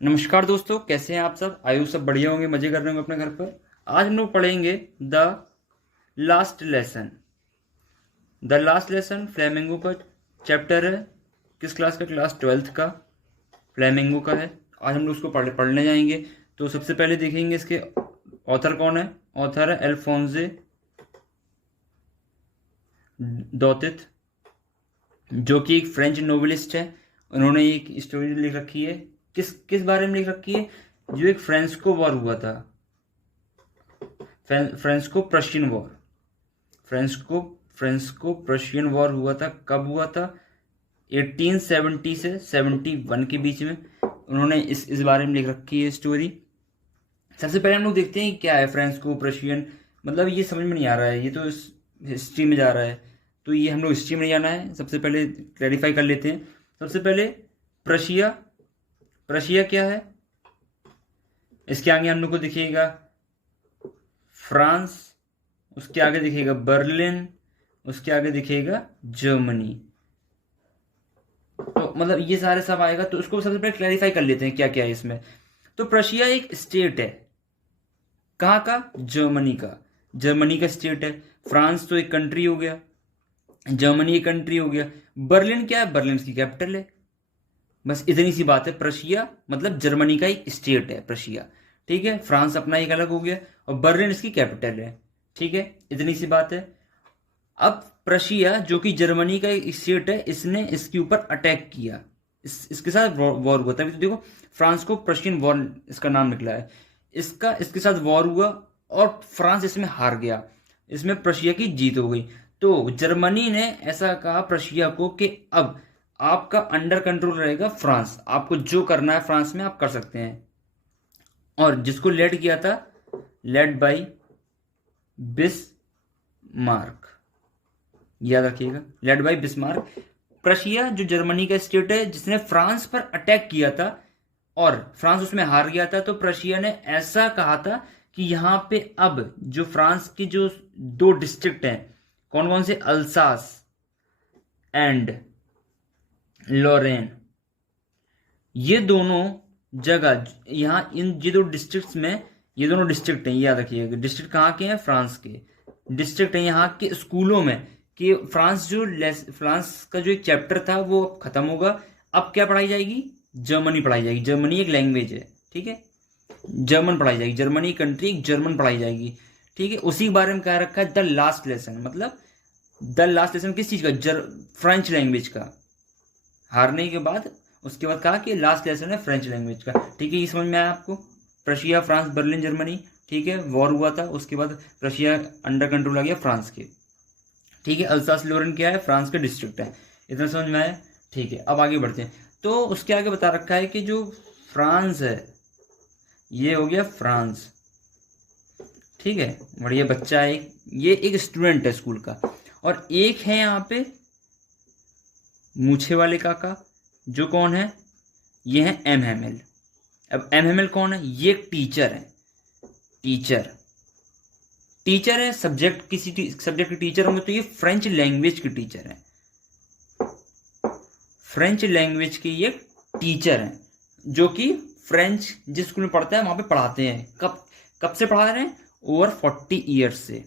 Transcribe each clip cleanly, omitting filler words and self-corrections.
नमस्कार दोस्तों, कैसे हैं आप सब। आयु सब बढ़िया होंगे, मजे कर रहे होंगे अपने घर पर। आज हम लोग पढ़ेंगे the last lesson. The last lesson flamingo का चैप्टर है। किस क्लास का? क्लास 12th का फ्लेमिंगो का है। आज हम लोग उसको पढ़ने जाएंगे। तो सबसे पहले देखेंगे इसके ऑथर कौन है। ऑथर है अल्फोंसे डॉटिथ, जो कि एक फ्रेंच नोवेलिस्ट है। उन्होंने एक स्टोरी लिख रखी है। किस किस बारे में लिख रखी है? जो एक फ्रांसिस्को वॉर हुआ था, Francisco Prussian war. Francisco Francisco Prussian war हुआ था। कब हुआ था? 1870 से 71 के बीच में। उन्होंने इस बारे में लिख रखी है स्टोरी। सबसे पहले हम लोग देखते हैं कि क्या है फ्रांसिस्को प्रशियन। मतलब ये समझ में नहीं आ रहा है, ये तो हिस्ट्री में जा रहा है। तो ये हम लोग हिस्ट्री में नहीं जाना है। सबसे पहले क्लैरिफाई कर लेते हैं। सबसे पहले प्रशिया। प्रशिया क्या है? इसके आगे हम लोग को दिखेगा फ्रांस, उसके आगे दिखेगा बर्लिन, उसके आगे दिखेगा जर्मनी। तो मतलब ये सारे सब आएगा। तो उसको सबसे पहले क्लैरिफाई कर लेते हैं क्या क्या है इसमें। तो प्रशिया एक स्टेट है। कहाँ का? जर्मनी का। जर्मनी का स्टेट है। फ्रांस तो एक कंट्री हो गया, जर्मनी एक कंट्री हो गया। बर्लिन क्या है? बर्लिन की कैपिटल है। बस इतनी सी बात है। प्रशिया मतलब जर्मनी का एक स्टेट है प्रशिया। ठीक है, फ्रांस अपना एक अलग हो गया और बर्लिन इसकी कैपिटल है। ठीक है, इतनी सी बात है। अब प्रशिया जो कि जर्मनी का एक स्टेट है, इसने इसके ऊपर अटैक किया। इसके साथ वॉर हुआ था। अभी तो देखो, फ्रांस को प्रशियन वॉर इसका नाम निकला है। इसके साथ वॉर हुआ और फ्रांस इसमें हार गया। इसमें प्रशिया की जीत हो गई। तो जर्मनी ने ऐसा कहा प्रशिया को कि अब आपका अंडर कंट्रोल रहेगा फ्रांस, आपको जो करना है फ्रांस में आप कर सकते हैं। और जिसको लेड किया था, लेड बाई बिस्मार्क। याद रखिएगा, लेड बाई बिस्मार्क। प्रशिया जो जर्मनी का स्टेट है, जिसने फ्रांस पर अटैक किया था और फ्रांस उसमें हार गया था। तो प्रशिया ने ऐसा कहा था कि यहां पे अब जो फ्रांस की जो दो डिस्ट्रिक्ट हैं, कौन कौन से? अल्सास एंड लॉरेन, ये दोनों जगह, यहाँ इन ये दो डिस्ट्रिक्ट्स में, ये दोनों डिस्ट्रिक्ट हैं, याद रखिएगा। डिस्ट्रिक्ट कहाँ के हैं? फ्रांस के डिस्ट्रिक्ट हैं। यहाँ के स्कूलों में कि फ्रांस का जो एक चैप्टर था वो अब खत्म होगा। अब क्या पढ़ाई जाएगी? जर्मनी पढ़ाई जाएगी। जर्मनी एक लैंग्वेज है, ठीक है। जर्मन पढ़ाई जाएगी। जर्मनी कंट्री जर्मन पढ़ाई जाएगी, ठीक है। उसी के बारे में कह रखा है द लास्ट लेसन। मतलब द लास्ट लेसन किस चीज का? फ्रेंच लैंग्वेज का। हारने के बाद उसके बाद कहा कि लास्ट लेसन है फ्रेंच लैंग्वेज का। ठीक है, ये समझ में आया आपको? Prussia, France, Berlin, Germany. ठीक है, वॉर हुआ था, उसके बाद प्रशिया अंडर कंट्रोल आ गया फ्रांस के। ठीक है, अल्सास लोरेन क्या है? फ्रांस का डिस्ट्रिक्ट है। इतना समझ में आया? ठीक है, अब आगे बढ़ते हैं। तो उसके आगे बता रखा है कि जो फ्रांस है, ये हो गया फ्रांस। ठीक है, बढ़िया बच्चा है। ये एक स्टूडेंट है स्कूल का। और एक है यहाँ पे मूछे वाले काका, जो कौन है? ये है एमएमएल। अब एमएमएल कौन है? ये एक टीचर है। टीचर टीचर है। सब्जेक्ट किसी सब्जेक्ट के टीचर होंगे, तो ये फ्रेंच लैंग्वेज के टीचर है। फ्रेंच लैंग्वेज के ये टीचर हैं, जो कि फ्रेंच जिस स्कूल में पढ़ता है वहां पे पढ़ाते हैं। कब कब से पढ़ा रहे हैं? ओवर 40 ईयर्स से।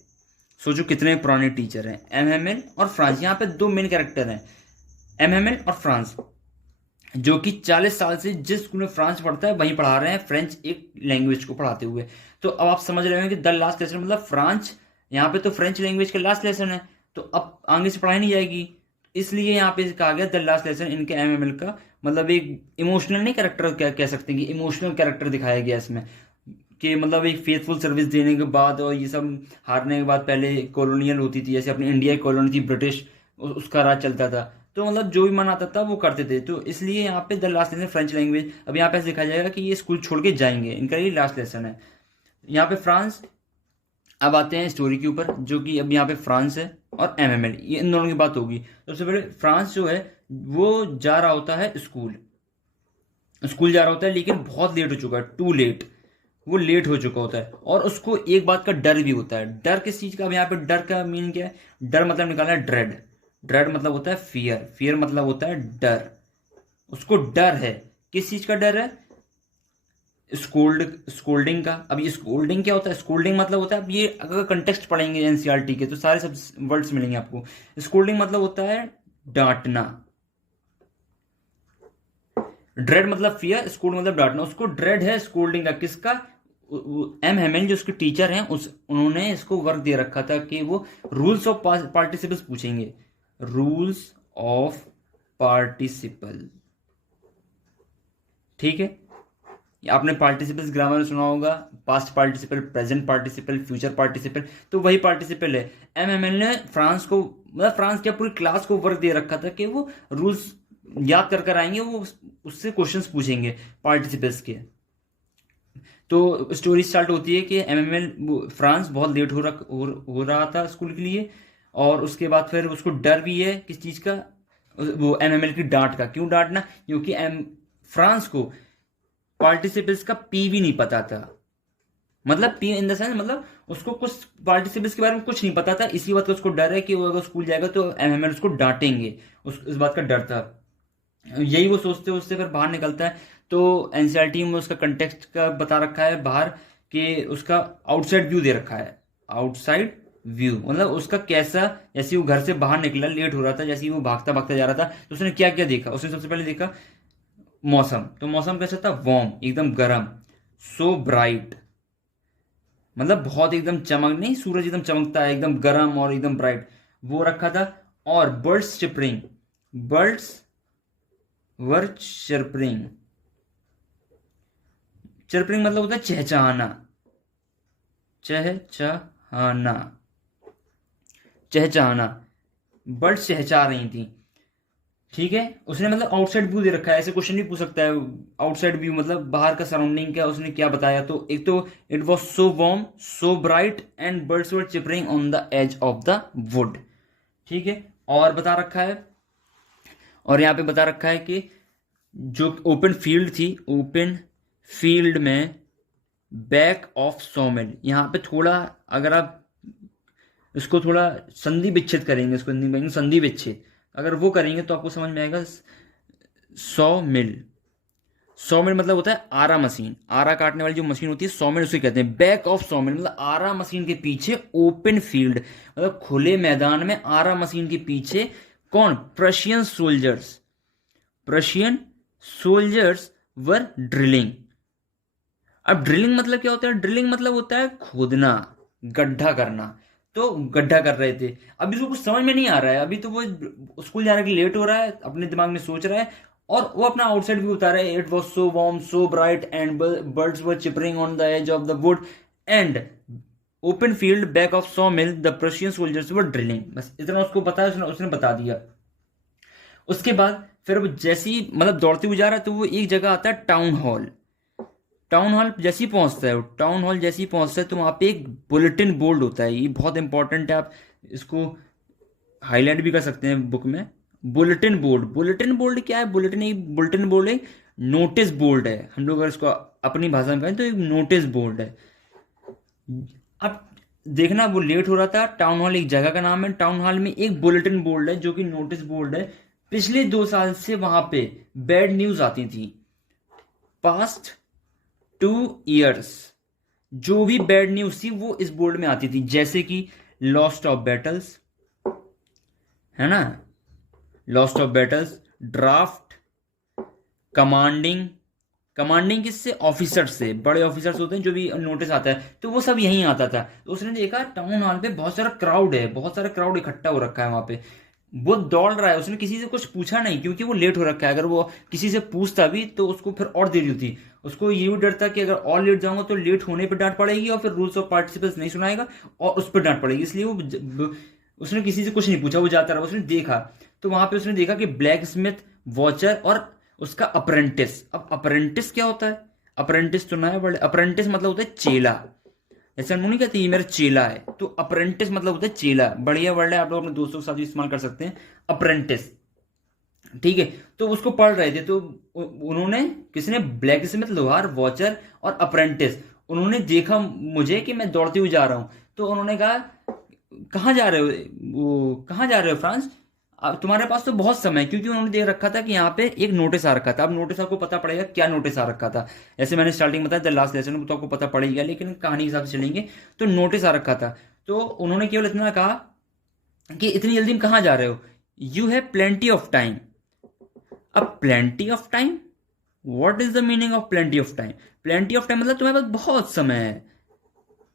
सोचो कितने पुराने टीचर हैं। एमएमएल और फ्रांस, यहाँ पे दो मेन कैरेक्टर हैं, एमएमएल और फ्रांस, जो कि 40 साल से जिस स्कूल में फ्रांस पढ़ता है वहीं पढ़ा रहे हैं फ्रेंच एक लैंग्वेज को पढ़ाते हुए। तो अब आप समझ रहे हो कि द लास्ट लेसन मतलब फ्रांस, यहाँ पे तो फ्रेंच लैंग्वेज का लास्ट लेसन है, तो अब आगे से पढ़ाई नहीं जाएगी। इसलिए यहाँ पे कहा गया द लास्ट लेसन इनके एमएमएल का। मतलब एक इमोशनल नहीं कैरेक्टर क्या कह सकते हैं कि इमोशनल कैरेक्टर दिखाया गया इसमें, कि मतलब एक फेथफुल सर्विस देने के बाद और ये सब हारने के बाद, पहले कॉलोनियल होती थी, जैसे अपनी इंडिया की कॉलोनी थी ब्रिटिश, उसका राज चलता था। तो मतलब जो भी मन आता था वो करते थे। तो इसलिए यहाँ पे the last lesson French language. अब यहाँ पे ऐसे देखा जाएगा कि ये स्कूल छोड़ के जाएंगे, इनका ये लास्ट लेसन है। यहाँ पे फ्रांस। अब आते हैं स्टोरी के ऊपर, जो कि अब यहाँ पे फ्रांस है और एमएमएल, ये इन दोनों की बात होगी। सबसे पहले फ्रांस जो है वो जा रहा होता है स्कूल। स्कूल जा रहा होता है, लेकिन बहुत लेट हो चुका है, टू लेट। वो लेट हो चुका होता है और उसको एक बात का डर भी होता है। डर किस चीज का? अब यहाँ पे डर का मीन क्या है? डर मतलब निकालना है ड्रेड। ड्रेड मतलब होता है फियर, फियर मतलब होता है डर। उसको डर है। किस चीज का डर है? स्कोल्डिंग का। अब ये स्कोल्डिंग क्या होता है? स्कोल्डिंग मतलब होता है, अब ये अगर कंटेक्स्ट पढ़ेंगे एनसीईआरटी के तो सारे सब वर्ड्स मिलेंगे आपको। स्कोल्डिंग मतलब होता है डांटना। ड्रेड मतलब फियर, स्कोल्ड मतलब डांटना। उसको ड्रेड है स्कोल्डिंग का, किसका? एम हेमन जो उसके टीचर हैं, उन्होंने इसको वर्क दे रखा था कि वो रूल्स ऑफ पार्टिसिपल्स पूछेंगे। रूल्स ऑफ पार्टिसिपल, ठीक है। आपने पार्टिसिपल्स ग्रामर में सुना होगा, past participle, present participle, future participle, तो वही पार्टिसिपल है। एमएमएल ने फ्रांस को, मतलब फ्रांस क्या पूरी क्लास को वर्क दे रखा था कि वो रूल्स याद कर कर आएंगे, वो उससे क्वेश्चंस पूछेंगे पार्टिसिपल्स के। तो स्टोरी स्टार्ट होती है कि एमएमएल फ्रांस बहुत लेट हो रहा था स्कूल के लिए, और उसके बाद फिर उसको डर भी है किस चीज़ का? वो एमएमएल की डांट का। क्यों डांटना? क्योंकि फ्रांस को पार्टिसिपल्स का पी भी नहीं पता था। मतलब पी इन द सेंस, मतलब उसको कुछ पार्टिसिपल्स के बारे में कुछ नहीं पता था। इसी बात का उसको डर है कि वो अगर स्कूल जाएगा तो एमएमएल उसको डांटेंगे, इस बात का डर था। यही वो सोचते उससे फिर बाहर निकलता है। तो एनसीईआरटी में उसका कंटेक्स्ट का बता रखा है बाहर, कि उसका आउटसाइड व्यू दे रखा है। आउटसाइड व्यू मतलब उसका कैसा, जैसे वो घर से बाहर निकला, लेट हो रहा था, जैसे वो भागता भागता जा रहा था, तो उसने क्या क्या देखा? उसने सबसे पहले देखा मौसम। तो मौसम कैसा था? वार्म, एकदम गर्म। सो ब्राइट, मतलब बहुत एकदम चमक नहीं, सूरज एकदम चमकता है, एकदम गर्म और एकदम ब्राइट, वो रखा था। और बर्ड्स चिपरिंग, बर्ड्स वर चिरपरिंग। चिरपरिंग मतलब होता है चहचहाना, चहचहाना, चहचहाना। बर्ड्स चहचहा रही थी, ठीक है। उसने मतलब आउटसाइड व्यू दे रखा है, ऐसे क्वेश्चन भी पूछ सकता है। आउटसाइड व्यू मतलब बाहर का सराउंडिंग क्या, उसने क्या बताया? तो एक तो it was so warm, so bright and birds were chirping on the edge of the wood, ठीक है। और बता रखा है, और यहाँ पे बता रखा है कि जो ओपन फील्ड थी, ओपन फील्ड में बैक ऑफ सॉमिल, यहाँ पे थोड़ा अगर आप इसको थोड़ा संधि विच्छेद करेंगे, इसको हिंदी में संधि विच्छेद अगर वो करेंगे तो आपको समझ में आएगा। 100 मिल, 100 मिल मतलब होता है आरा मशीन, आरा काटने वाली जो मशीन होती है 100 मिल उसे कहते हैं। बैक ऑफ 100 मिल मतलब आरा मशीन के पीछे ओपन फील्ड, मतलब खुले मैदान में आरा मशीन के पीछे कौन? Prussian soldiers, Prussian soldiers were drilling. अब ड्रिलिंग मतलब क्या होता है? ड्रिलिंग मतलब होता है खोदना, गड्ढा करना। तो गड्ढा कर रहे थे। अभी उसको कुछ समझ में नहीं आ रहा है, अभी तो वो स्कूल जाने के लिए लेट हो रहा है, अपने दिमाग में सोच रहा है, और वो अपना आउटसाइड व्यू बता रहा है। It was so warm, so bright and birds were chirping on the edge of the wood and open field back of saw mill the Prussian soldiers were drilling. बस इतना उसको पता है, उसने बता दिया। उसके बाद फिर वो जैसे ही मतलब दौड़ते हुए जा रहा है, तो वो एक जगह आता है टाउन हॉल। टाउन हॉल जैसे ही पहुंचता है, टाउन हॉल जैसे ही पहुंचता है, तो वहां पे एक बुलेटिन बोर्ड होता है। ये बहुत इंपॉर्टेंट है, आप इसको हाईलाइट भी कर सकते हैं बुक में। बुलेटिन बोर्ड, बुलेटिन बोर्ड क्या है? बुलेटिन बोर्ड एक नोटिस बोर्ड है। हम लोग अगर इसको अपनी भाषा में कहें तो एक नोटिस बोर्ड है। अब देखना, वो लेट हो रहा था, टाउन हॉल एक जगह का नाम है, टाउन हॉल में एक बुलेटिन बोर्ड है जो कि नोटिस बोर्ड है। पिछले 2 साल से वहां पे बैड न्यूज आती थी। पास्ट 2 years जो भी बैड न्यूज थी वो इस बोर्ड में आती थी, जैसे कि लॉस्ट ऑफ बैटल्स, है ना, lost of battles, draft, commanding. Commanding किससे? ऑफिसर से, बड़े ऑफिसर्स होते हैं जो भी नोटिस आता है, तो वो सब यहीं आता था। तो उसने देखा टाउन हॉल पे बहुत सारा क्राउड है, बहुत सारा क्राउड इकट्ठा हो रखा है वहां पे, वो दौड़ रहा है। उसने किसी से कुछ पूछा नहीं क्योंकि वो लेट हो रखा है। अगर वो किसी से पूछता भी तो उसको फिर और देरी होती। उसको ये भी डर था कि अगर और लेट जाऊंगा तो लेट होने पर डांट पड़ेगी और फिर रूल्स ऑफ पार्टिसिपेंट्स नहीं सुनाएगा और उस पर डांट पड़ेगी, इसलिए उसने किसी से कुछ नहीं पूछा, वो जाता रहा। उसने देखा तो वहां पे उसने देखा कि ब्लैक स्मिथ, वॉचर और उसका अप्रेंटिस। अब अप्रेंटिस क्या होता है? अप्रेंटिस सुना है बड़े? अप्रेंटिस मतलब होता है चेला। ऐसा नहीं कहते ये मेरा चेला है, तो अप्रेंटिस मतलब होता है चेला। बढ़िया वर्ड है, आप लोग अपने दोस्तों के साथ भी इस्तेमाल कर सकते हैं, अप्रेंटिस, ठीक है। तो उसको पढ़ रहे थे, तो उन्होंने, किसने? ब्लैक स्मिथ, लोहार, वॉचर और अप्रेंटिस। उन्होंने देखा मुझे कि मैं दौड़ते हुए जा रहा हूं, तो उन्होंने कहा कहाँ जा रहे हो, वो कहाँ जा रहे हो फ्रांस? अब तुम्हारे पास तो बहुत समय है, क्योंकि उन्होंने देख रखा था कि यहाँ पे एक नोटिस आ रखा था। अब नोटिस आपको पता पड़ेगा क्या नोटिस आ रखा था। जैसे मैंने स्टार्टिंग बताया द लास्ट लेसन, तो आपको पता पड़ेगा, लेकिन कहानी के हिसाब से चलेंगे तो नोटिस आ रखा था। तो उन्होंने केवल इतना कहा कि इतनी जल्दी में कहाँ जा रहे हो, you have plenty of time. अब plenty of time, what is the meaning of plenty of time? Plenty of time मतलब तुम्हारे पास बहुत समय है।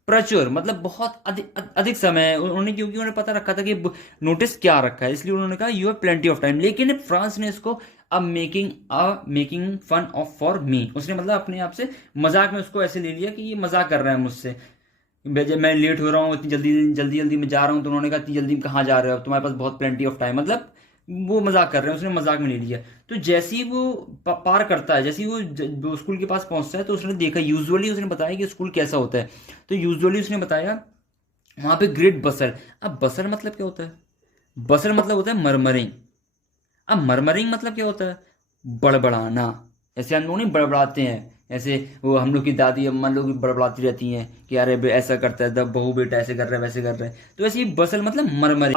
प्रचुर मतलब बहुत अधिक अधिक समय है उन्होंने, क्योंकि उन्हें पता रखा था कि नोटिस क्या रखा है, इसलिए उन्होंने कहा you have plenty of time. लेकिन फ्रांस ने इसको making fun of for me, उसने मतलब अपने आप से मजाक में उसको ऐसे ले लिया कि ये मजाक कर रहा है मुझसे, जब मैं लेट हो रहा हूँ, इतनी जल्दी जल्दी जल्दी में जा रहा हूँ, तो उन्होंने कहा इतनी जल्दी में कहाँ जा रहे हो, अब तुम्हारे पास बहुत प्लेंटी ऑफ टाइम, मतलब वो मजाक कर रहे हैं, उसने मजाक में ले लिया। तो जैसे ही वो पार करता है, जैसे ही वो स्कूल के पास पहुंचता है, तो उसने देखा, यूजुअली उसने बताया कि स्कूल कैसा होता है। तो यूजुअली उसने बताया वहां पे ग्रेट बसर। अब बसर मतलब क्या होता है? बसर मतलब होता है मरमरिंग। अब मरमरिंग मतलब क्या होता है? बड़बड़ाना। ऐसे हम लोग नहीं बड़बड़ाते हैं, ऐसे वो हम लोग की दादी अम्मा लोग भी बड़बड़ाती रहती हैं कि अरे ऐसा करता है, दब बहू बेटा ऐसे कर रहा है वैसे कर रहा है। तो ऐसे ही बसल मतलब मरमरिंग।